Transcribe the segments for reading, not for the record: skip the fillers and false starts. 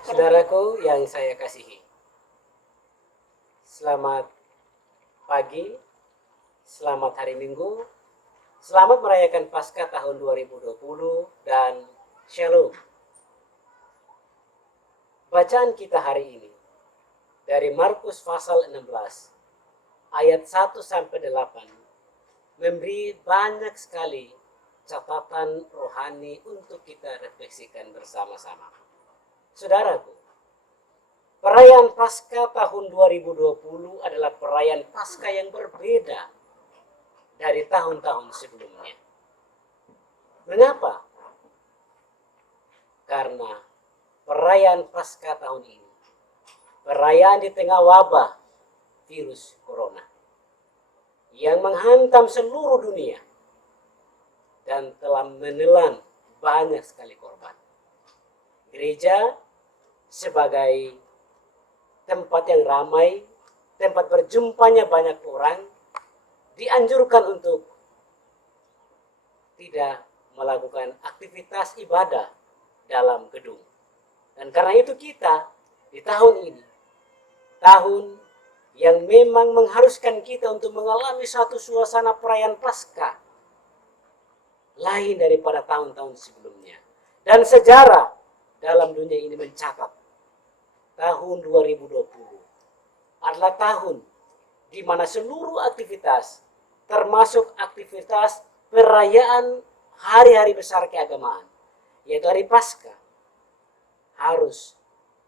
Saudaraku yang saya kasihi, selamat pagi, selamat hari Minggu, selamat merayakan Paskah tahun 2020 dan Shalom. Bacaan kita hari ini dari Markus pasal 16 ayat 1-8 memberi banyak sekali catatan rohani untuk kita refleksikan bersama-sama. Saudaraku, perayaan Paskah tahun 2020 adalah perayaan Paskah yang berbeda dari tahun-tahun sebelumnya. Mengapa? Karena perayaan Paskah tahun ini, perayaan di tengah wabah virus corona yang menghantam seluruh dunia dan telah menelan banyak sekali korban. Gereja sebagai tempat yang ramai, tempat berjumpanya banyak orang, dianjurkan untuk tidak melakukan aktivitas ibadah dalam gedung. Dan karena itu kita di tahun ini, tahun yang memang mengharuskan kita untuk mengalami satu suasana perayaan Paskah lain daripada tahun-tahun sebelumnya. Dan sejarah dalam dunia ini mencatat tahun 2020 adalah tahun di mana seluruh aktivitas, termasuk aktivitas perayaan hari-hari besar keagamaan, yaitu hari Paskah, harus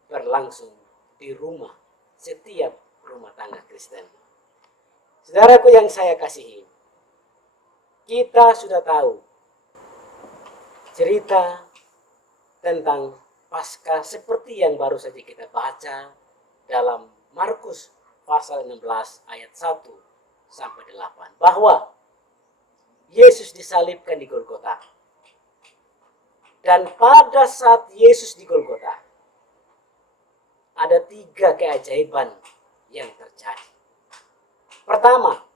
berlangsung di rumah setiap rumah tangga Kristen. Saudaraku yang saya kasihi, kita sudah tahu cerita tentang Paskah seperti yang baru saja kita baca dalam Markus pasal 16 ayat 1-8 bahwa Yesus disalibkan di Golgota. Dan pada saat Yesus di Golgota ada 3 keajaiban yang terjadi. Pertama,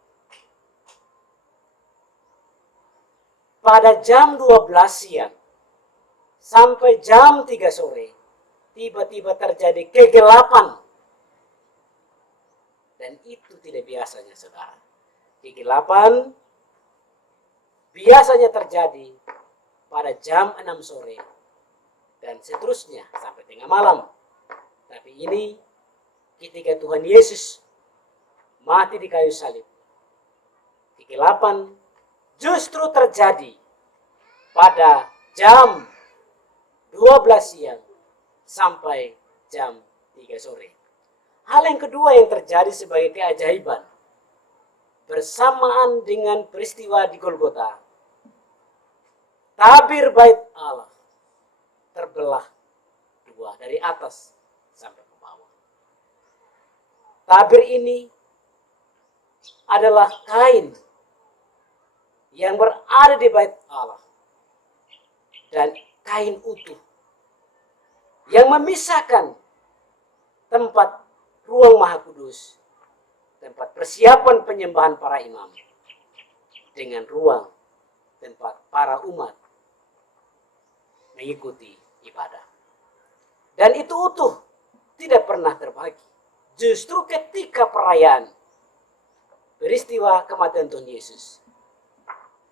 pada jam 12 siang sampai jam 3 sore, tiba-tiba terjadi kegelapan. Dan itu tidak biasanya, saudara. Kegelapan biasanya terjadi pada jam 6 sore dan seterusnya sampai tengah malam. Tapi ini ketika Tuhan Yesus mati di kayu salib, kegelapan justru terjadi pada jam 12 siang sampai jam 3 sore. Hal yang kedua yang terjadi sebagai keajaiban bersamaan dengan peristiwa di Golgota, tabir bait Allah terbelah 2 dari atas sampai ke bawah. Tabir ini adalah kain yang berada di bait Allah dan kain utuh yang memisahkan tempat ruang Maha Kudus, tempat persiapan penyembahan para imam, dengan ruang tempat para umat mengikuti ibadah. Dan itu utuh, tidak pernah terbagi. Justru ketika perayaan peristiwa kematian Tuhan Yesus,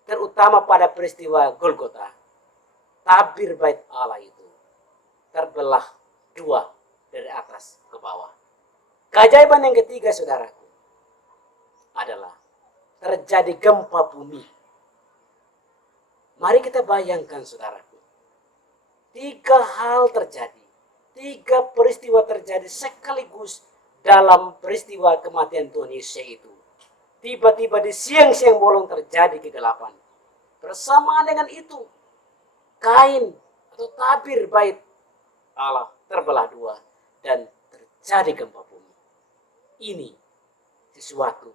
terutama pada peristiwa Golgota, tabir bait Allah itu terbelah 2 dari atas ke bawah. Keajaiban yang ketiga, saudaraku, adalah terjadi gempa bumi. Mari kita bayangkan, saudaraku, 3 hal terjadi, 3 peristiwa terjadi sekaligus dalam peristiwa kematian Tuhan Yesus itu. Tiba-tiba di siang-siang bolong terjadi kegelapan. Bersamaan dengan itu, kain atau tabir bait Allah terbelah 2 dan terjadi gempa bumi. Ini sesuatu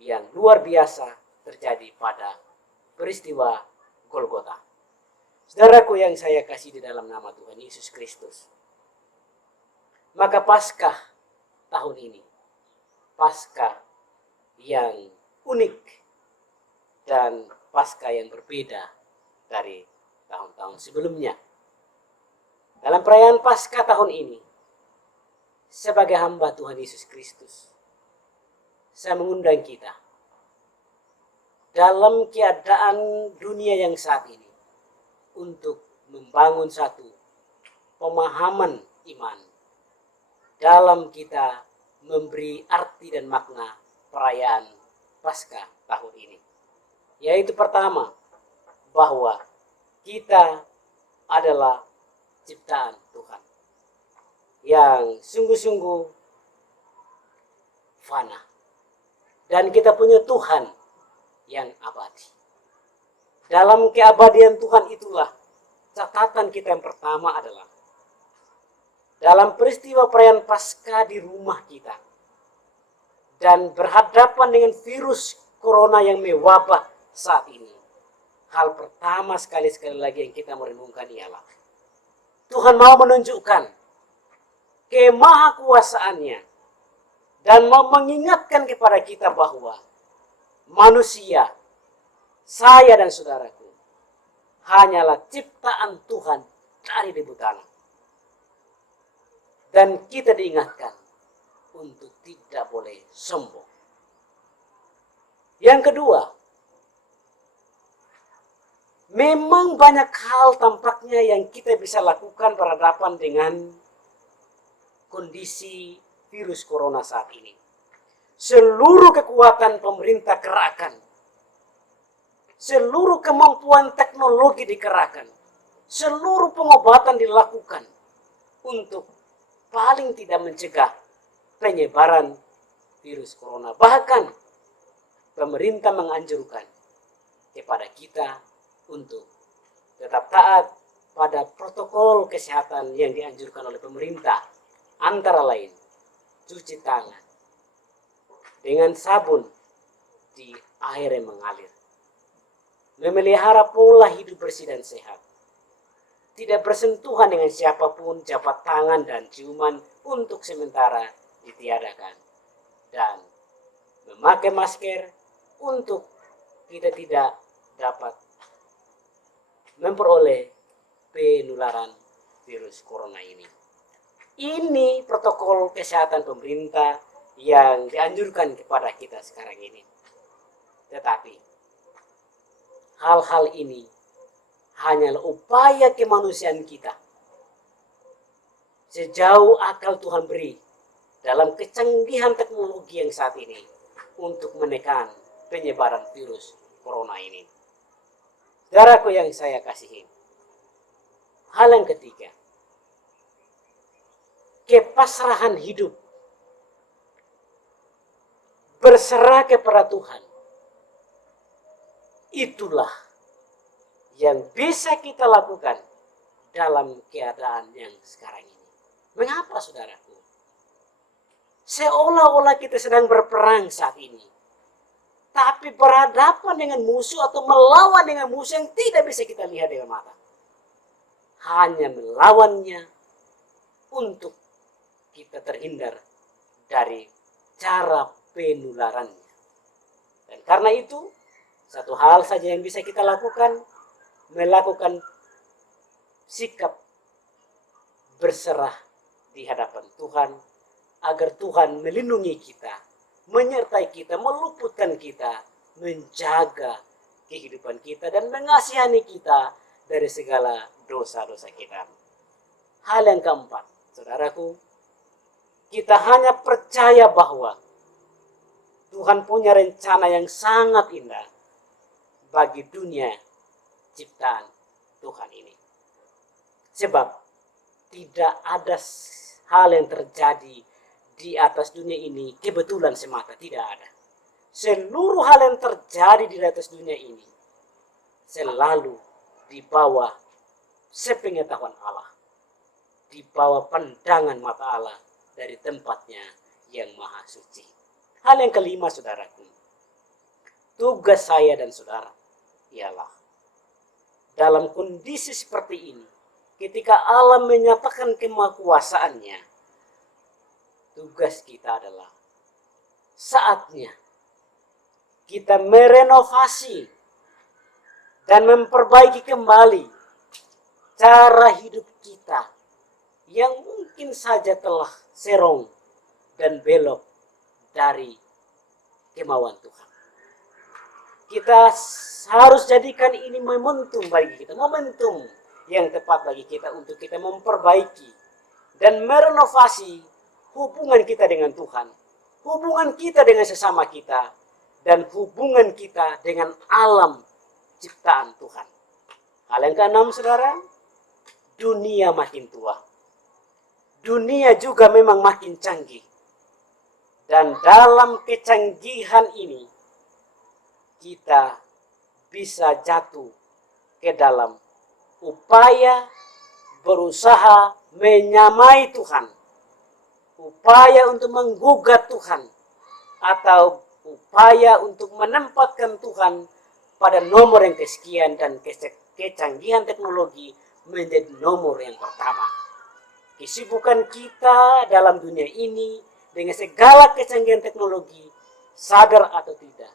yang luar biasa terjadi pada peristiwa Golgota. Saudaraku yang saya kasih di dalam nama Tuhan Yesus Kristus, maka Paskah tahun ini, Paskah yang unik dan Paskah yang berbeda dari tahun-tahun sebelumnya. Dalam perayaan Paskah tahun ini, sebagai hamba Tuhan Yesus Kristus, saya mengundang kita dalam keadaan dunia yang saat ini untuk membangun satu pemahaman iman dalam kita memberi arti dan makna perayaan Paskah tahun ini. Yaitu pertama, bahwa kita adalah ciptaan Tuhan yang sungguh-sungguh fana. Dan kita punya Tuhan yang abadi. Dalam keabadian Tuhan itulah catatan kita yang pertama adalah dalam peristiwa perayaan Paskah di rumah kita dan berhadapan dengan virus corona yang mewabah saat ini. Hal pertama sekali lagi yang kita merenungkan ialah Tuhan mau menunjukkan kemahakuasaannya dan mau mengingatkan kepada kita bahwa manusia, saya dan saudaraku, hanyalah ciptaan Tuhan dari debu tanah. Dan kita diingatkan untuk tidak boleh sombong. Yang kedua, memang banyak hal tampaknya yang kita bisa lakukan berhadapan dengan kondisi virus corona saat ini. Seluruh kekuatan pemerintah kerahkan. Seluruh kemampuan teknologi dikerahkan. Seluruh pengobatan dilakukan untuk paling tidak mencegah penyebaran virus corona. Bahkan pemerintah menganjurkan kepada kita untuk tetap taat pada protokol kesehatan yang dianjurkan oleh pemerintah. Antara lain, cuci tangan dengan sabun di air yang mengalir. Memelihara pola hidup bersih dan sehat. Tidak bersentuhan dengan siapapun, jabat tangan dan ciuman untuk sementara ditiadakan. Dan memakai masker untuk kita tidak dapat memperoleh penularan virus corona ini. Ini protokol kesehatan pemerintah yang dianjurkan kepada kita sekarang ini. Tetapi hal-hal ini hanyalah upaya kemanusiaan kita. Sejauh akal Tuhan beri dalam kecanggihan teknologi yang saat ini untuk menekan penyebaran virus corona ini. Saudaraku yang saya kasihi, hal yang ketiga, kepasrahan hidup, berserah kepada Tuhan. Itulah yang bisa kita lakukan dalam keadaan yang sekarang ini. Mengapa saudaraku? Seolah-olah kita sedang berperang saat ini. Tapi berhadapan dengan musuh atau melawan dengan musuh yang tidak bisa kita lihat dengan mata. Hanya melawannya untuk kita terhindar dari cara penularannya. Dan karena itu, satu hal saja yang bisa kita lakukan, melakukan sikap berserah di hadapan Tuhan, agar Tuhan melindungi kita, menyertai kita, meluputkan kita, menjaga kehidupan kita, dan mengasihani kita dari segala dosa-dosa kita. Hal yang keempat, saudaraku, kita hanya percaya bahwa Tuhan punya rencana yang sangat indah bagi dunia ciptaan Tuhan ini. Sebab tidak ada hal yang terjadi di atas dunia ini kebetulan semata, tidak ada. Seluruh hal yang terjadi di atas dunia ini selalu di bawah sepengetahuan Allah, di bawah pandangan mata Allah dari tempatnya yang maha suci. Hal yang kelima, saudaraku, tugas saya dan saudara ialah dalam kondisi seperti ini, ketika Allah menyatakan kemahakuasaannya, tugas kita adalah saatnya kita merenovasi dan memperbaiki kembali cara hidup kita yang mungkin saja telah serong dan belok dari kemauan Tuhan. Kita harus jadikan ini momentum bagi kita, momentum yang tepat bagi kita untuk kita memperbaiki dan merenovasi hubungan kita dengan Tuhan, hubungan kita dengan sesama kita, dan hubungan kita dengan alam ciptaan Tuhan. Hal yang keenam, saudara, dunia makin tua. Dunia juga memang makin canggih. Dan dalam kecanggihan ini, kita bisa jatuh ke dalam upaya berusaha menyamai Tuhan, upaya untuk menggugat Tuhan, atau upaya untuk menempatkan Tuhan pada nomor yang kesekian dan kecanggihan teknologi menjadi nomor yang pertama. Kesibukan kita dalam dunia ini dengan segala kecanggihan teknologi, sadar atau tidak,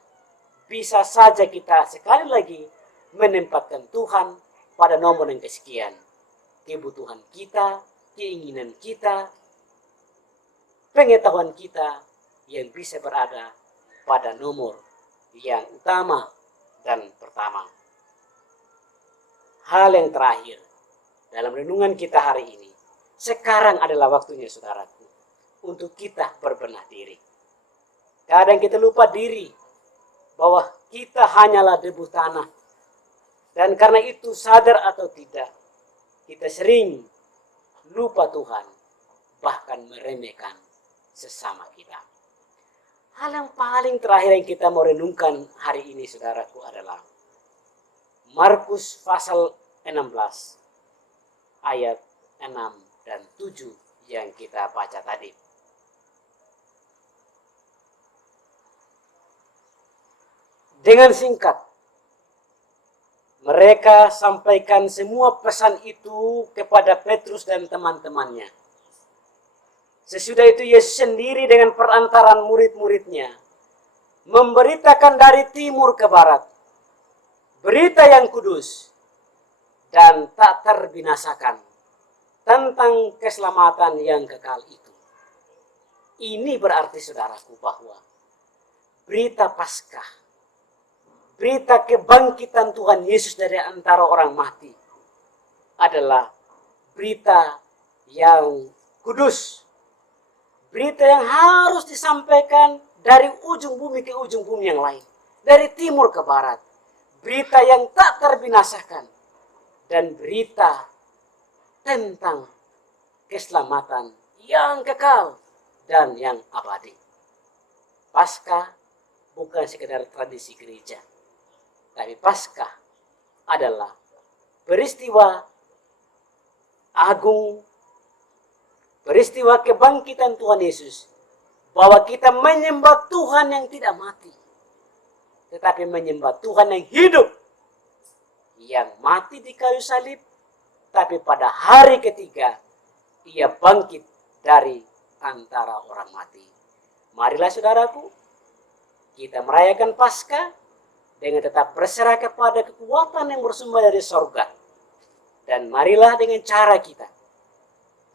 bisa saja kita sekali lagi menempatkan Tuhan pada nomor yang kesekian. Kebutuhan kita, keinginan kita, pengetahuan kita yang bisa berada pada nomor yang utama dan pertama. Hal yang terakhir dalam renungan kita hari ini, sekarang adalah waktunya, saudaraku, untuk kita berbenah diri. Kadang kita lupa diri bahwa kita hanyalah debu tanah. Dan karena itu, sadar atau tidak, kita sering lupa Tuhan, bahkan meremehkan sesama kita. Hal yang paling terakhir yang kita mau renungkan hari ini, saudaraku, adalah Markus pasal 16 ayat 6 dan 7 yang kita baca tadi. Dengan singkat, mereka sampaikan semua pesan itu kepada Petrus dan teman-temannya. Sesudah itu Yesus sendiri dengan perantaran murid-muridnya memberitakan dari timur ke barat berita yang kudus dan tak terbinasakan tentang keselamatan yang kekal itu. Ini berarti, saudaraku, bahwa berita Paskah, berita kebangkitan Tuhan Yesus dari antara orang mati adalah berita yang kudus. Berita yang harus disampaikan dari ujung bumi ke ujung bumi yang lain. Dari timur ke barat. Berita yang tak terbinasakan. Dan berita tentang keselamatan yang kekal dan yang abadi. Paskah bukan sekedar tradisi gereja. Tapi Paskah adalah peristiwa agung, peristiwa kebangkitan Tuhan Yesus, bahwa kita menyembah Tuhan yang tidak mati, tetapi menyembah Tuhan yang hidup, yang mati di kayu salib, tapi pada hari ketiga ia bangkit dari antara orang mati. Marilah, saudaraku, kita merayakan Paskah dengan tetap berserah kepada kekuatan yang bersumber dari sorga. Dan marilah dengan cara kita,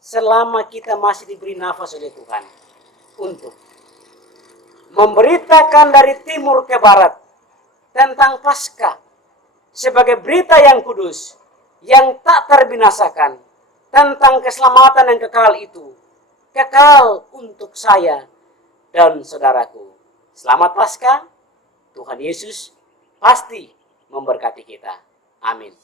selama kita masih diberi nafas oleh Tuhan, untuk memberitakan dari timur ke barat tentang Paskah sebagai berita yang kudus, yang tak terbinasakan, tentang keselamatan yang kekal itu, kekal untuk saya dan saudaraku. Selamat Paskah, Tuhan Yesus pasti memberkati kita. Amin.